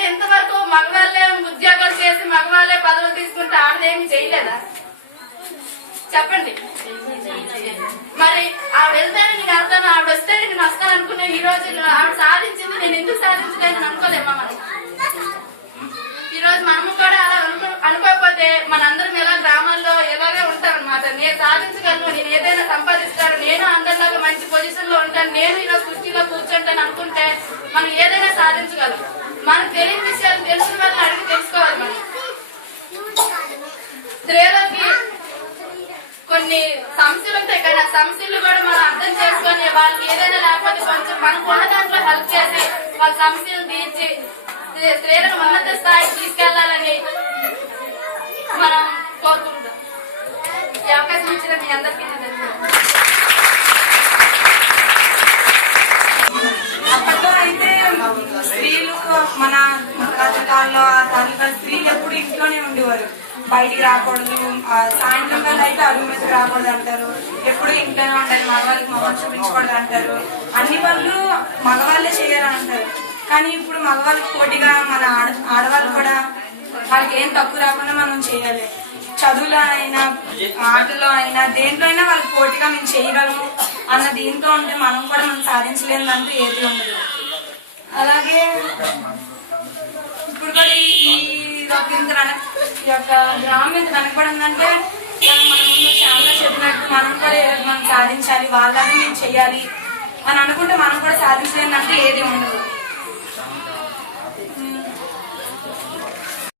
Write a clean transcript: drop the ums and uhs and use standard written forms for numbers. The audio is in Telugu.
అంటే ఇంతవరకు మగవాళ్ళే ఉద్యోగాలు చేసి మగవాళ్ళే పదవులు తీసుకుంటే ఆవిడేమి చేయలేదా చెప్పండి. మరి ఆవిడ వెళ్తానే నేను వెళ్తాను, ఆవిడ వస్తే నేను వస్తాను అనుకున్నా. ఈ రోజు ఆవిడ సాధించింది, నేను ఎందుకు సాధించలేదని అనుకోలేమా మనం? ఈ రోజు మనము కూడా అలా అనుకోకపోతే మనందరం ఇలా గ్రామాల్లో ఇలాగే ఉంటాం అనమాట. నేను సాధించగలను, నేను ఏదైనా సంపాదిస్తాను, నేను అందరిలాగా మంచి పొజిషన్ లో ఉంటాను, నేను ఈరోజు కుర్చీలో కూర్చుంటాను అనుకుంటే మనం ఏదైనా సాధించగలం. మనకు తెలియని విషయాలు తెలిసిన వాళ్ళని అడిగి తెలుసుకోవాలి. మనం స్త్రీలకి కొన్ని సమస్యలు ఉంటాయి కదా, సమస్యలు కూడా మనం అర్థం చేసుకొని వాళ్ళకి ఏదైనా లేకపోతే కొంచెం మనకు ఉన్న దాంట్లో హెల్ప్ చేసి వాళ్ళ సమస్యలు తీర్చి స్త్రీలను ఉన్నత స్థాయికి తీసుకెళ్లాలని మనం కోరుకుంటాం. ఈ అవకాశం ఇచ్చిన మీ అందరికీ అప్పట్లో అయితే స్త్రీలు మన రాజకాలంలో స్త్రీలు ఎప్పుడు ఇంట్లోనే ఉండేవారు, బయటికి రాకూడదు. సాయంత్రం కల్లా అయితే అడుగు మీదకి రాకూడదు అంటారు, ఎప్పుడు ఇంట్లోనే ఉండాలి, మగవాళ్ళకి మొహం చూపించకూడదు అంటారు, అన్ని పనులు మగవాళ్ళే చేయాలని అంటారు. కానీ ఇప్పుడు మగవాళ్ళకి పోటీగా మన ఆడవాళ్ళు కూడా వాళ్ళకి ఏం తక్కువ రాకుండా మనం చేయాలి. చదువులో అయినా ఆటలో అయినా దేంట్లో అయినా వాళ్ళకి పోటీగా మేము చేయగలము అన్న దీంతో ఉంటే మనం కూడా మనం సాధించలేదంటూ ఏది ఉండదు. అలాగే ఇప్పుడు కూడా ఈ యొక్క గ్రామం ఇంత వెనకబడిందంటే మన ముందు చాలా చెప్పినట్టు మనం కూడా మనం సాధించాలి, వాళ్ళని మేము చెయ్యాలి అని అనుకుంటే మనం కూడా సాధించలేదంటే ఏది ఉండదు.